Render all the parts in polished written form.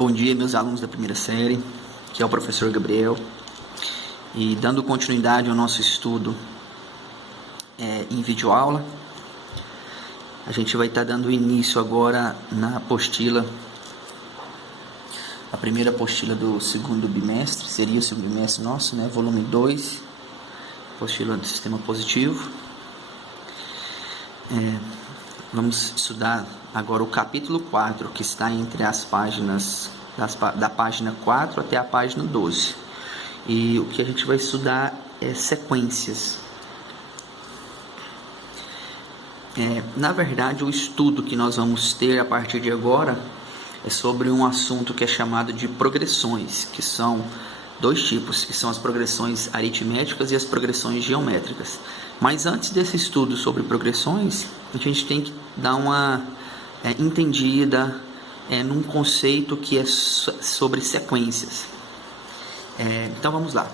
Bom dia, meus alunos da primeira série, que é o professor Gabriel, e dando continuidade ao nosso estudo em videoaula, a gente vai estar dando início agora na apostila, a primeira apostila do segundo bimestre, seria o segundo bimestre nosso, né? Volume 2, apostila do sistema positivo. Vamos estudar agora o capítulo 4, que está entre as páginas, da página 4 até a página 12. E o que a gente vai estudar é sequências. Na verdade, o estudo que nós vamos ter a partir de agora é sobre um assunto que é chamado de progressões, que são dois tipos, que são as progressões aritméticas e as progressões geométricas. Mas antes desse estudo sobre progressões, a gente tem que dar uma entendida num conceito que é sobre sequências. Então vamos lá.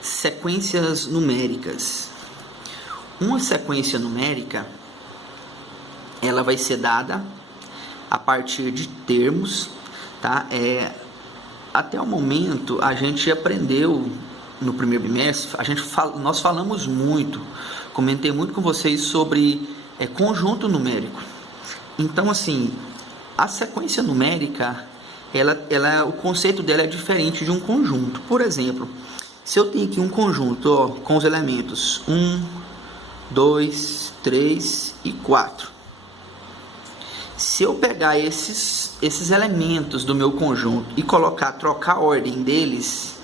Sequências numéricas. Uma sequência numérica, ela vai ser dada a partir de termos, tá? Até o momento a gente aprendeu no primeiro bimestre, nós falamos muito, comentei muito com vocês sobre conjunto numérico. Então, assim, a sequência numérica, o conceito dela é diferente de um conjunto. Por exemplo, se eu tenho aqui um conjunto com os elementos 1, 2, 3 e 4. Se eu pegar esses elementos do meu conjunto e trocar a ordem deles,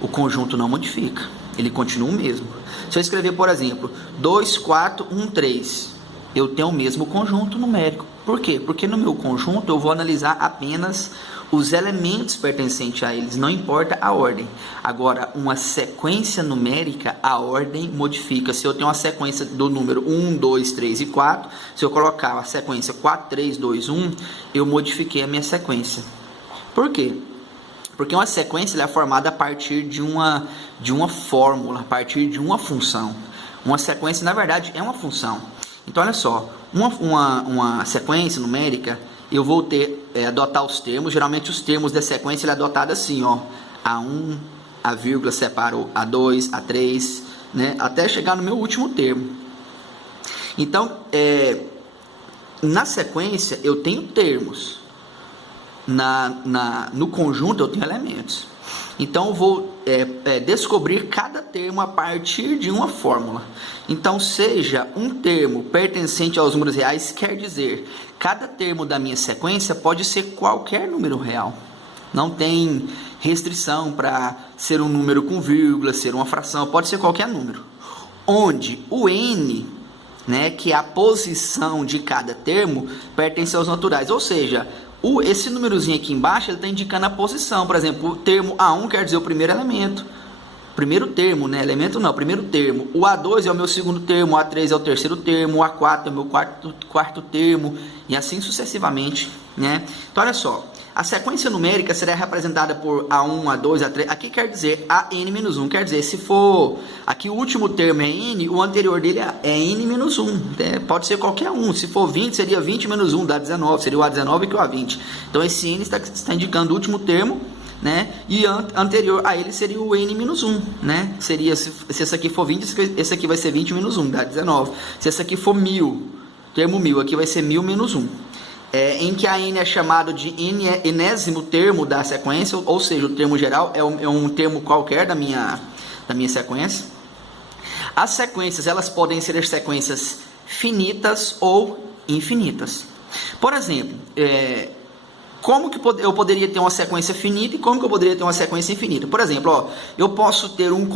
o conjunto não modifica, ele continua o mesmo. Se eu escrever, por exemplo, 2, 4, 1, 3, eu tenho o mesmo conjunto numérico. Por quê? Porque no meu conjunto eu vou analisar apenas os elementos pertencentes a eles, não importa a ordem. Agora, uma sequência numérica, a ordem modifica. Se eu tenho uma sequência do número 1, 2, 3 e 4, se eu colocar a sequência 4, 3, 2, 1, eu modifiquei a minha sequência. Por quê? Porque uma sequência é formada a partir de uma fórmula, a partir de uma função. Uma sequência, na verdade, é uma função. Então, olha só, uma sequência numérica, eu vou adotar os termos. Geralmente os termos da sequência ele é adotado assim, ó, A1, a vírgula separa o A2, A3, né, até chegar no meu último termo. Então, na sequência eu tenho termos, no conjunto eu tenho elementos. Então eu vou descobrir cada termo a partir de uma fórmula. Então, seja um termo pertencente aos números reais, quer dizer, cada termo da minha sequência pode ser qualquer número real. Não tem restrição para ser um número com vírgula, ser uma fração, pode ser qualquer número. Onde o n, né, que é a posição de cada termo, pertence aos naturais. Ou seja, esse númerozinho aqui embaixo, ele está indicando a posição. Por exemplo, o termo A1 quer dizer o primeiro elemento. Primeiro termo, né? Elemento não, primeiro termo. O A2 é o meu segundo termo, o A3 é o terceiro termo, o A4 é o meu quarto termo, e assim sucessivamente, né? Então, olha só, a sequência numérica será representada por A1, A2, A3. Aqui quer dizer AN-1, quer dizer, se for aqui o último termo é N, o anterior dele é N-1, pode ser qualquer um. Se for 20, seria 20 menos 1, dá 19, seria o A19 que o A20. Então, esse N está indicando o último termo, né? E anterior a ele seria o N-1, né? Seria, se esse aqui for 20, esse aqui vai ser 20 menos 1, dá 19. Se esse aqui for 1000, termo 1000, aqui vai ser 1000 menos 1. Em que a N é chamado de enésimo termo da sequência, ou seja, o termo geral é um termo qualquer da minha sequência. As sequências, elas podem ser sequências finitas ou infinitas. Por exemplo, como que eu poderia ter uma sequência finita e como que eu poderia ter uma sequência infinita? Por exemplo, eu posso ter um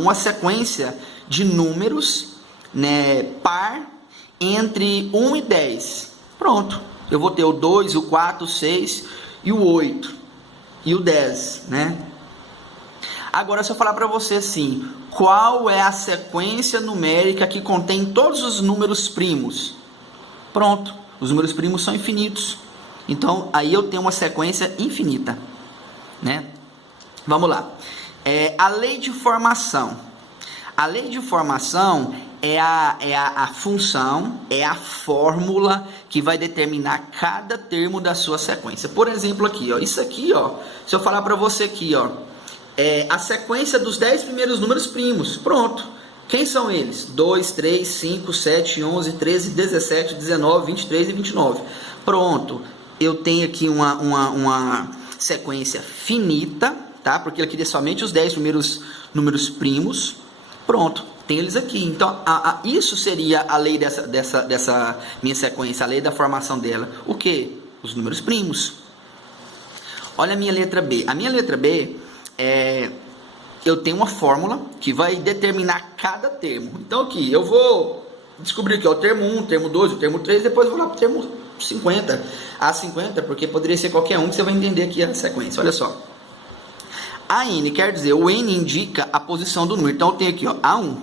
uma sequência de números, né, par entre 1 e 10. Pronto, eu vou ter o 2, o 4, o 6 e o 8 e o 10, né? Agora, se eu falar para você assim, qual é a sequência numérica que contém todos os números primos? Pronto, os números primos são infinitos. Então, aí eu tenho uma sequência infinita, né? Vamos lá. A lei de formação. A lei de formação é a função, é a fórmula que vai determinar cada termo da sua sequência. Por exemplo, aqui, ó, isso aqui, ó, se eu falar para você aqui, ó, é a sequência dos 10 primeiros números primos. Pronto. Quem são eles? 2, 3, 5, 7, 11, 13, 17, 19, 23 e 29. Pronto. Eu tenho aqui uma sequência finita, tá? Porque eu queria somente os 10 primeiros números primos. Pronto, tem eles aqui. Então, isso seria a lei dessa minha sequência, a lei da formação dela. O que? Os números primos. Olha a minha letra B. A minha letra B, eu tenho uma fórmula que vai determinar cada termo. Então, aqui, eu vou descobrir aqui, ó, o termo 1, o termo 2, o termo 3, depois eu vou lá para o termo 50. A50, porque poderia ser qualquer um, que você vai entender aqui a sequência. Olha só. A N quer dizer, o N indica a posição do número. Então, eu tenho aqui, ó, A1.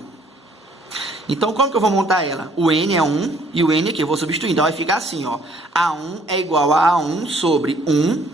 Então, como que eu vou montar ela? O N é 1 e o N aqui eu vou substituir. Então, vai ficar assim, ó. A1 é igual a A1 sobre 1,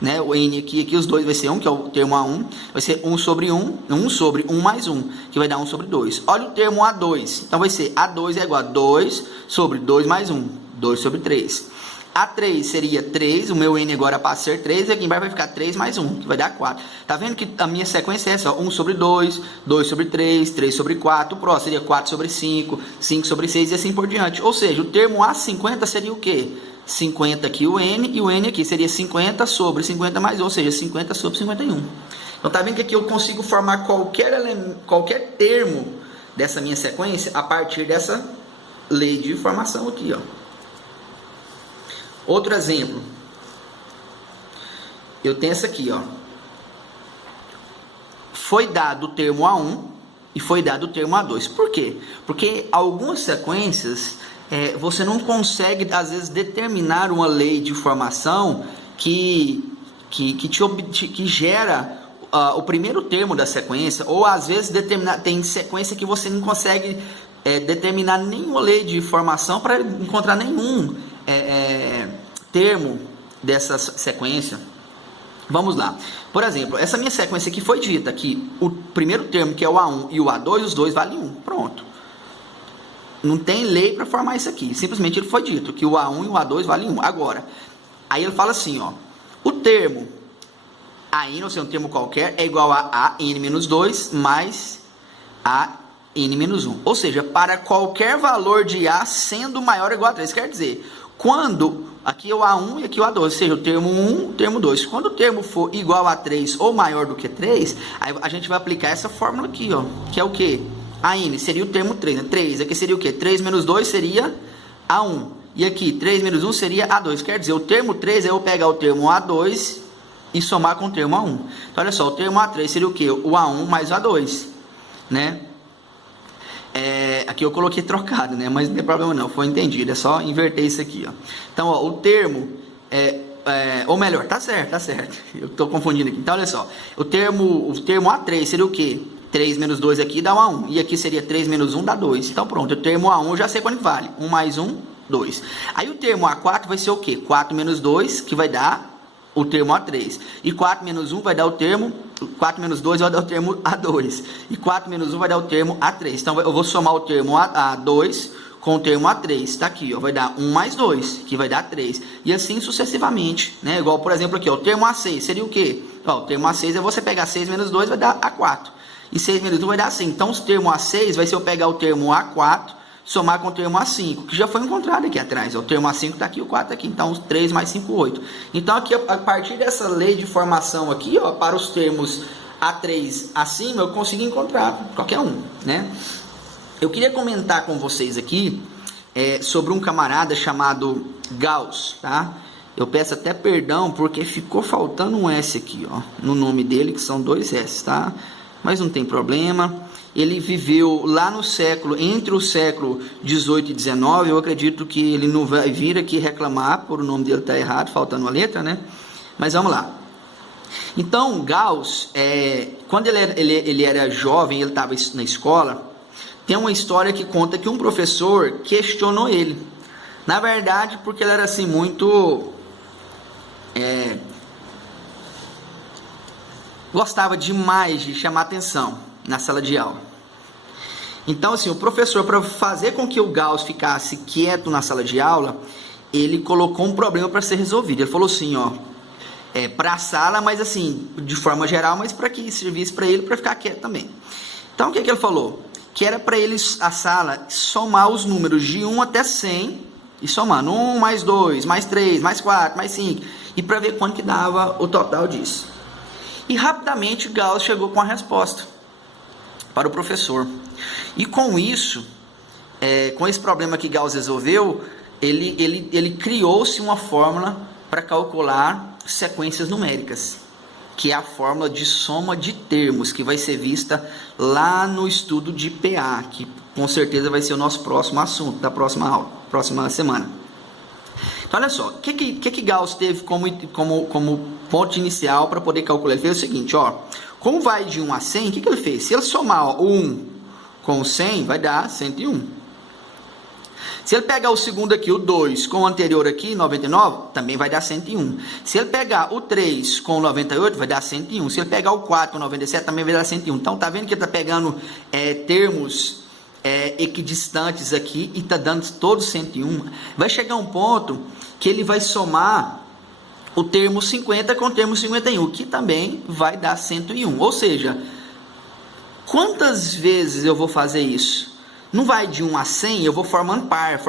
né? O N aqui, os dois vai ser 1, que é o termo A1. Vai ser 1 sobre 1, 1 sobre 1 mais 1, que vai dar 1 sobre 2. Olha o termo A2. Então, vai ser A2 é igual a 2 sobre 2 mais 1, 2 sobre 3. A3 seria 3, o meu N agora passa a ser 3, e aqui embaixo vai ficar 3 mais 1, que vai dar 4. Tá vendo que a minha sequência é essa, ó, 1 sobre 2, 2 sobre 3, 3 sobre 4, o próximo seria 4 sobre 5, 5 sobre 6 e assim por diante. Ou seja, o termo A50 seria o quê? 50 aqui o N, e o N aqui seria 50 sobre 50 mais 1, ou seja, 50 sobre 51. Então tá vendo que aqui eu consigo formar qualquer termo dessa minha sequência a partir dessa lei de formação aqui, ó. Outro exemplo, eu tenho essa aqui, ó. Foi dado o termo A1 e foi dado o termo A2. Por quê? Porque algumas sequências você não consegue, às vezes, determinar uma lei de formação que gera o primeiro termo da sequência, ou às vezes tem sequência que você não consegue determinar nenhuma lei de formação para encontrar nenhum termo dessa sequência. Vamos lá. Por exemplo, essa minha sequência aqui foi dita que o primeiro termo, que é o A1 e o A2, os dois valem 1. Pronto. Não tem lei para formar isso aqui. Simplesmente ele foi dito que o A1 e o A2 valem 1. Agora, aí ele fala assim, ó. O termo AN, ou seja, um termo qualquer, é igual a AN-2 mais AN-1. Ou seja, para qualquer valor de A sendo maior ou igual a 3. Quer dizer, quando aqui é o A1 e aqui é o A2, ou seja, o termo 1, o termo 2. Quando o termo for igual a 3 ou maior do que 3, aí a gente vai aplicar essa fórmula aqui, ó, que é o quê? AN seria o termo 3, né? 3, aqui seria o quê? 3 menos 2 seria A1. E aqui, 3 menos 1 seria A2. Quer dizer, o termo 3 é eu pegar o termo A2 e somar com o termo A1. Então, olha só, o termo A3 seria o quê? O A1 mais o A2, né? Aqui eu coloquei trocado, né? Mas não tem problema não, foi entendido. É só inverter isso aqui, ó. Então, ó, o termo ou melhor, tá certo. Eu tô confundindo aqui. Então, olha só. O termo A3 seria o quê? 3 menos 2 aqui dá um A1. E aqui seria 3 menos 1 dá 2. Então, pronto. O termo A1 eu já sei quanto vale. 1 mais 1, 2. Aí o termo A4 vai ser o quê? 4 menos 2, que vai dar o termo A3. E 4 menos 1 vai dar o termo... 4 menos 2 vai dar o termo A2. E 4 menos 1 vai dar o termo A3. Então, eu vou somar o termo A2 com o termo A3. Está aqui, ó. Vai dar 1 mais 2, que vai dar 3. E assim sucessivamente, né? Igual, por exemplo, aqui, ó. O termo A6 seria o quê? Ó, o termo A6 é você pegar 6 menos 2, vai dar A4. E 6 menos 1 vai dar 5. Então, o termo A6 vai ser eu pegar o termo A4, somar com o termo A5, que já foi encontrado aqui atrás. O termo A5 está aqui, o 4 aqui. Então, 3 mais 5, 8. Então, aqui, a partir dessa lei de formação aqui, ó, para os termos A3 acima, eu consigo encontrar qualquer um, né? Eu queria comentar com vocês aqui sobre um camarada chamado Gauss, tá? Eu peço até perdão porque ficou faltando um S aqui, ó, no nome dele, que são 2 S, tá? Mas não tem problema. Ele viveu lá no século, entre o século 18 e 19, eu acredito que ele não vai vir aqui reclamar por o nome dele estar errado, faltando uma letra, né? Mas vamos lá. Então, Gauss, quando ele era jovem, ele estava na escola, tem uma história que conta que um professor questionou ele. Na verdade, porque ele era assim muito... gostava demais de chamar atenção na sala de aula. Então, assim, o professor, para fazer com que o Gauss ficasse quieto na sala de aula, ele colocou um problema para ser resolvido. Ele falou assim, ó, para a sala, mas assim, de forma geral, mas para que servisse para ele, para ficar quieto também. Então, o que ele falou? Que era para ele, a sala, somar os números de 1 até 100, e somando 1 mais 2, mais 3, mais 4, mais 5, e para ver quanto que dava o total disso. E rapidamente Gauss chegou com a resposta para o professor. E com isso, com esse problema que Gauss resolveu, ele criou-se uma fórmula para calcular sequências numéricas, que é a fórmula de soma de termos, que vai ser vista lá no estudo de PA, que com certeza vai ser o nosso próximo assunto da próxima aula, próxima semana. Então, olha só, o que Gauss teve como ponto inicial para poder calcular? Ele fez o seguinte, ó, como vai de 1 a 100, o que ele fez? Se ele somar o 1 com 100, vai dar 101. Se ele pegar o segundo aqui, o 2, com o anterior aqui, 99, também vai dar 101. Se ele pegar o 3 com o 98, vai dar 101. Se ele pegar o 4 com 97, também vai dar 101. Então, tá vendo que ele está pegando termos equidistantes aqui e está dando todos 101. Vai chegar um ponto que ele vai somar o termo 50 com o termo 51, que também vai dar 101. Ou seja, quantas vezes eu vou fazer isso? Não vai de 1 a 100, eu vou formando par.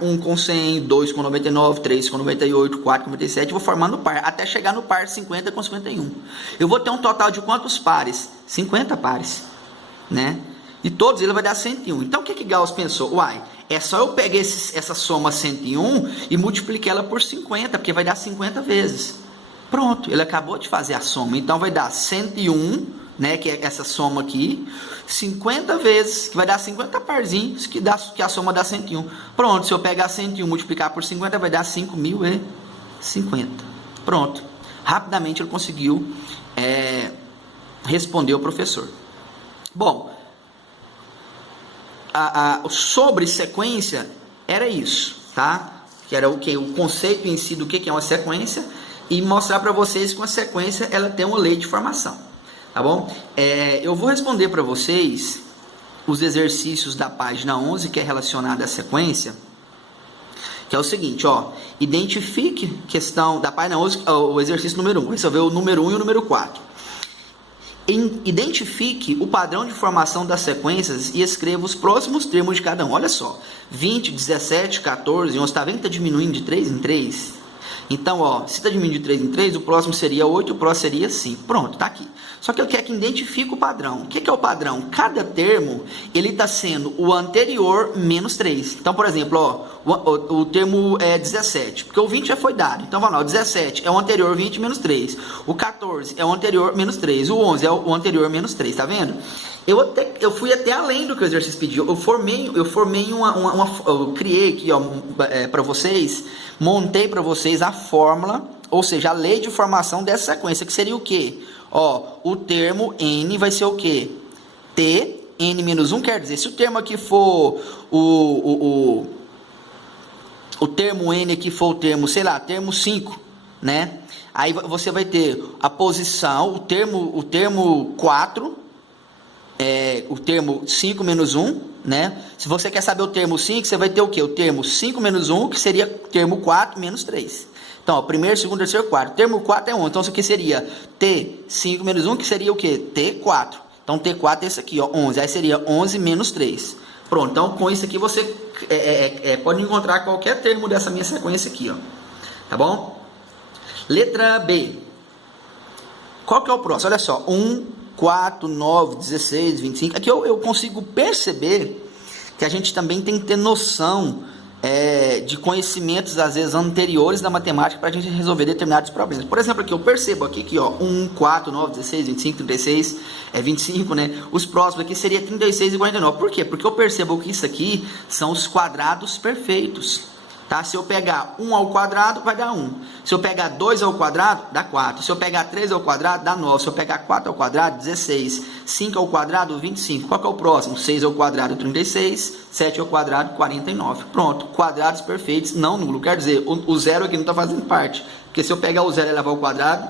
1 com 100, 2 com 99, 3 com 98, 4 com 97, vou formando par, até chegar no par 50 com 51. Eu vou ter um total de quantos pares? 50 pares, né? E todos ele vai dar 101. Então, o que Gauss pensou? Uai, é só eu pegar essa soma 101 e multiplicar ela por 50, porque vai dar 50 vezes. Pronto, ele acabou de fazer a soma. Então, vai dar 101, né, que é essa soma aqui, 50 vezes, que vai dar 50 parzinhos, que a soma dá 101. Pronto, se eu pegar 101 e multiplicar por 50, vai dar 5.050. Pronto. Rapidamente ele conseguiu responder ao professor. Bom, sobre sequência, era isso, tá? Que era o conceito em si do que é uma sequência, e mostrar para vocês que uma sequência ela tem uma lei de formação. Tá bom? Eu vou responder para vocês os exercícios da página 11, que é relacionada à sequência, que é o seguinte, ó, identifique questão da página 11, o exercício número 1, resolver o número 1 e o número 4. Identifique o padrão de formação das sequências e escreva os próximos termos de cada um. Olha só, 20, 17, 14, 11, tá vendo que está diminuindo de 3 em 3? Então, ó, se está diminuindo de 3 em 3, o próximo seria 8, o próximo seria 5. Pronto, tá aqui. Só que eu quero que identifique o padrão. O que é o padrão? Cada termo, ele está sendo o anterior menos 3. Então, por exemplo, ó, o termo é 17, porque o 20 já foi dado. Então, vamos lá, o 17 é o anterior 20 menos 3. O 14 é o anterior menos 3. O 11 é o anterior menos 3, tá vendo? Eu fui até além do que o exercício pediu. Eu criei aqui, ó, para vocês, montei para vocês a fórmula, ou seja, a lei de formação dessa sequência, que seria o quê? Ó, o termo n vai ser o quê? T, n menos 1, quer dizer, se o termo aqui for o termo n aqui for o termo, sei lá, termo 5, né? Aí você vai ter a posição, o termo 4, o termo 5 menos 1, né? Se você quer saber o termo 5, você vai ter o quê? O termo 5 menos 1, que seria o termo 4 menos 3. Então, ó, primeiro, segundo, terceiro, quarto. O termo 4 é 1. Então, isso aqui seria T5 menos 1, que seria o quê? T4. Então, T4 é esse aqui, ó, 11. Aí seria 11 menos 3. Pronto. Então, com isso aqui, você pode encontrar qualquer termo dessa minha sequência aqui, ó. Tá bom? Letra B. Qual que é o próximo? Olha só. 1, 4, 9, 16, 25. Aqui eu consigo perceber que a gente também tem que ter noção de conhecimentos, às vezes, anteriores da matemática para a gente resolver determinados problemas. Por exemplo, aqui eu percebo aqui que, ó, 1, 4, 9, 16, 25, 36, 25, né? Os próximos aqui seria 36 e 49. Por quê? Porque eu percebo que isso aqui são os quadrados perfeitos. Tá? Se eu pegar 1 ao quadrado, vai dar 1. Se eu pegar 2 ao quadrado, dá 4. Se eu pegar 3 ao quadrado, dá 9. Se eu pegar 4 ao quadrado, 16. 5 ao quadrado, 25. Qual que é o próximo? 6 ao quadrado, 36. 7 ao quadrado, 49. Pronto. Quadrados perfeitos, não nulo. Quer dizer, o zero aqui não está fazendo parte. Porque se eu pegar o zero e levar ao quadrado,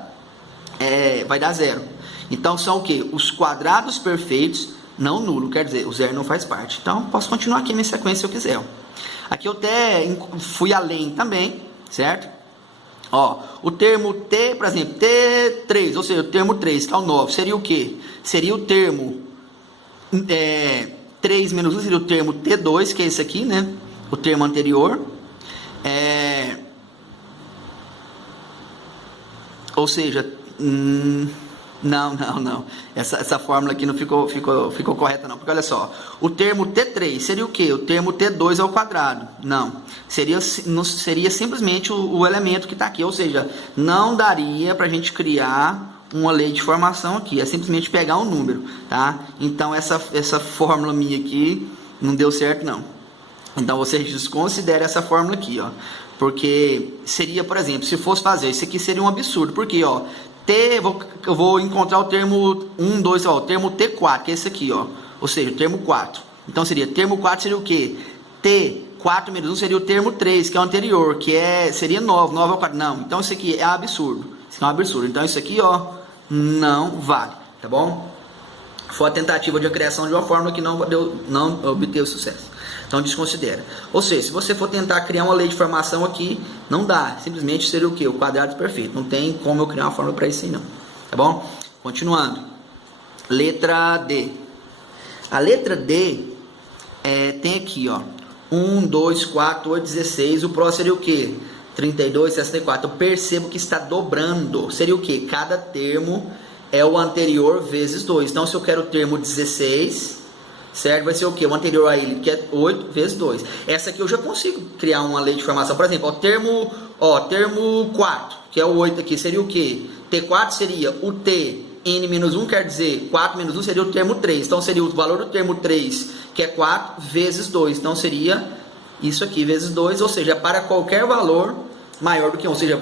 vai dar zero. Então, são o quê? Os quadrados perfeitos não nulo, quer dizer, o zero não faz parte. Então, posso continuar aqui a minha sequência se eu quiser. Ó. Aqui eu até fui além também, certo? Ó, o termo T, por exemplo, T3, ou seja, o termo 3, que é o 9, seria o quê? Seria o termo 3 menos 1, seria o termo T2, que é esse aqui, né? O termo anterior. Ou seja, não. Essa fórmula aqui não ficou correta não. Porque olha só, o termo T3 seria o quê? O termo T2 ao quadrado. Não. Seria simplesmente o elemento que está aqui. Ou seja, não daria para a gente criar uma lei de formação aqui. É simplesmente pegar um número, tá? Então essa fórmula minha aqui não deu certo não. Então você desconsidera essa fórmula aqui, ó. Porque seria, por exemplo, se fosse fazer, isso aqui seria um absurdo. Porque, ó, eu vou encontrar o termo 1, 2, ó, o termo T4, que é esse aqui, ó. Ou seja, o termo 4. Então seria, termo 4 seria o quê? T4 menos 1 seria o termo 3, que é o anterior, que seria 9, 9 ao 4. Não, então isso aqui é absurdo. Isso aqui é um absurdo. Então isso aqui, ó, não vale, tá bom? Foi a tentativa de criação de uma fórmula que não obteve sucesso. Então desconsidera. Ou seja, se você for tentar criar uma lei de formação aqui, não dá. Simplesmente seria o quê? O quadrado perfeito. Não tem como eu criar uma fórmula para isso aí não. Tá bom? Continuando. Letra D. A letra D tem aqui, ó. 1, 2, 4, 8, 16. O próximo seria o quê? 32, 64. Eu percebo que está dobrando. Seria o quê? Cada termo é o anterior vezes 2. Então, se eu quero o termo 16... certo? Vai ser o que? O anterior a ele, que é 8 vezes 2. Essa aqui eu já consigo criar uma lei de formação. Por exemplo, termo 4, que é o 8 aqui, seria o que? T4 seria o T, N menos 1, quer dizer, 4 menos 1 seria o termo 3. Então, seria o valor do termo 3, que é 4, vezes 2. Então, seria isso aqui, vezes 2, ou seja, para qualquer valor maior do que 1, ou seja,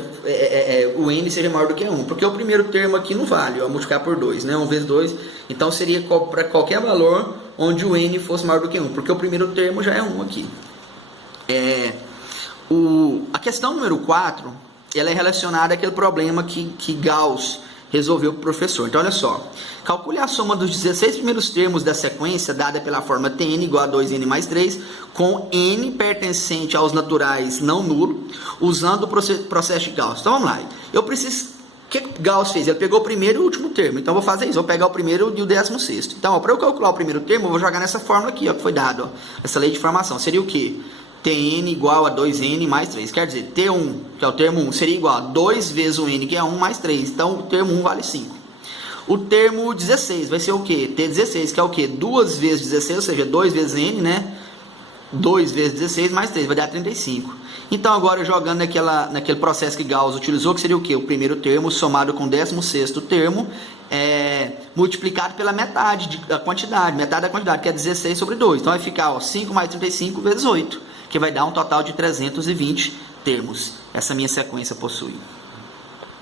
o N seja maior do que 1. Porque o primeiro termo aqui não vale, ó, multiplicar por 2, né? 1 vezes 2. Então, seria para qualquer valor onde o N fosse maior do que 1, porque o primeiro termo já é 1 aqui. A questão número 4, ela é relacionada àquele problema que Gauss resolveu para o professor. Então, olha só. Calcule a soma dos 16 primeiros termos da sequência dada pela fórmula Tn igual a 2n mais 3, com n pertencente aos naturais não nulo, usando o processo de Gauss. Então, vamos lá. Eu preciso... O que Gauss fez? Ele pegou o primeiro e o último termo. Então, eu vou fazer isso. Vou pegar o primeiro e o 16º. Então, para eu calcular o primeiro termo, eu vou jogar nessa fórmula aqui, ó, que foi dado. Essa lei de formação. Seria o quê? Tn igual a 2n mais 3. Quer dizer, T1, que é o termo 1, seria igual a 2 vezes o n, que é 1, mais 3. Então, o termo 1 vale 5. O termo 16 vai ser o quê? T16, que é o quê? 2 vezes 16, ou seja, 2 vezes n, né? 2 vezes 16 mais 3, vai dar 35. Então, agora, jogando naquele processo que Gauss utilizou, que seria o quê? O primeiro termo somado com o 16º termo, multiplicado pela metade da quantidade, que é 16 sobre 2. Então, vai ficar, ó, 5 mais 35 vezes 8, que vai dar um total de 320 termos. Essa minha sequência possui.